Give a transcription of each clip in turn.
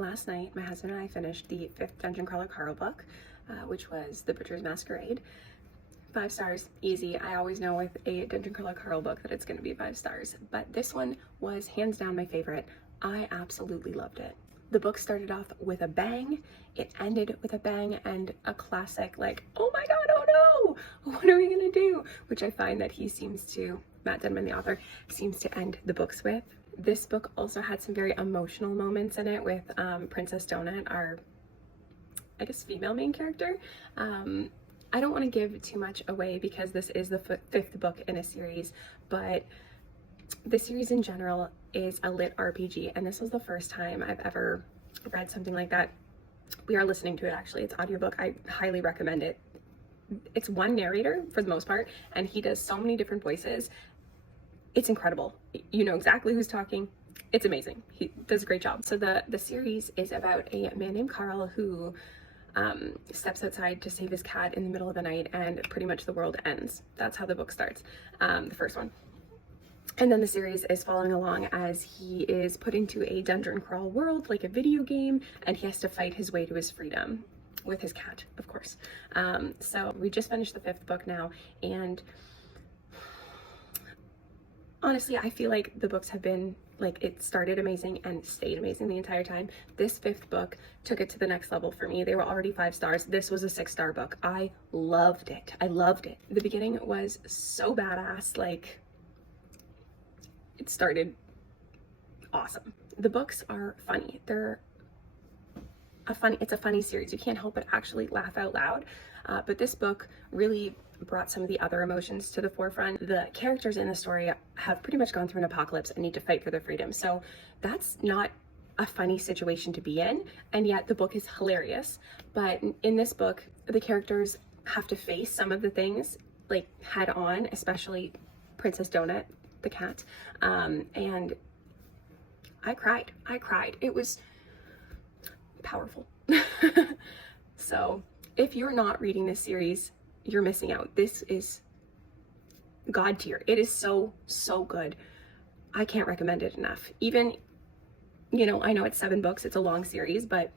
last night my husband and I finished the 5th Dungeon Crawler Carl book, which was The Butcher's Masquerade. 5 stars, easy. I always know with a Dungeon Crawler Carl book that it's going to be 5 stars, but this one was hands down my favorite. I absolutely loved it. The book started off with a bang, it ended with a bang, and a classic like, oh my god, oh no, what are we gonna do? Which I find that he seems to, Matt Dinniman, the author, seems to end the books with. This book also had some very emotional moments in it with Princess Donut, our, I guess, female main character. I don't want to give too much away because this is the 5th book in a series, but the series in general is a lit RPG, and this was the first time I've ever read something like that. We are listening to it actually. It's audiobook. I highly recommend it. It's one narrator for the most part, and he does so many different voices. It's incredible. You know exactly who's talking. It's amazing. He does a great job. So the series is about a man named Carl who steps outside to save his cat in the middle of the night, and pretty much the world ends. That's how the book starts, the first one. And then the series is following along as he is put into a dungeon crawl world, like a video game, and he has to fight his way to his freedom with his cat, of course. So we just finished the 5th book now, and honestly, I feel like the books have been, like, it started amazing and stayed amazing the entire time. This 5th book took it to the next level for me. They were already 5 stars. This was a 6-star book. I loved it. I loved it. The beginning was so badass, like, it started awesome. The books are funny. It's a funny series. You can't help but actually laugh out loud. But this book really brought some of the other emotions to the forefront. The characters in the story have pretty much gone through an apocalypse and need to fight for their freedom. So that's not a funny situation to be in, and yet the book is hilarious. But in this book, the characters have to face some of the things like head on, especially Princess Donut, the cat, and I cried. It was powerful. So if you're not reading this series, you're missing out. This is god tier. It is so good. I can't recommend it enough. Even, you know, I know it's 7 books, it's a long series, but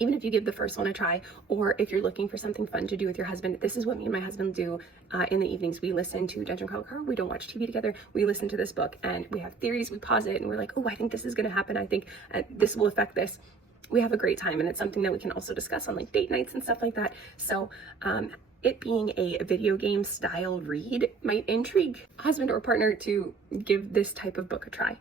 even if you give the first one a try, or if you're looking for something fun to do with your husband, this is what me and my husband do in the evenings. We listen to Dungeon Crawler. We don't watch TV together. We listen to this book, and we have theories. We pause it, and we're like, oh, I think this is going to happen. I think this will affect this. We have a great time, and it's something that we can also discuss on like date nights and stuff like that. So it being a video game style read might intrigue a husband or partner to give this type of book a try.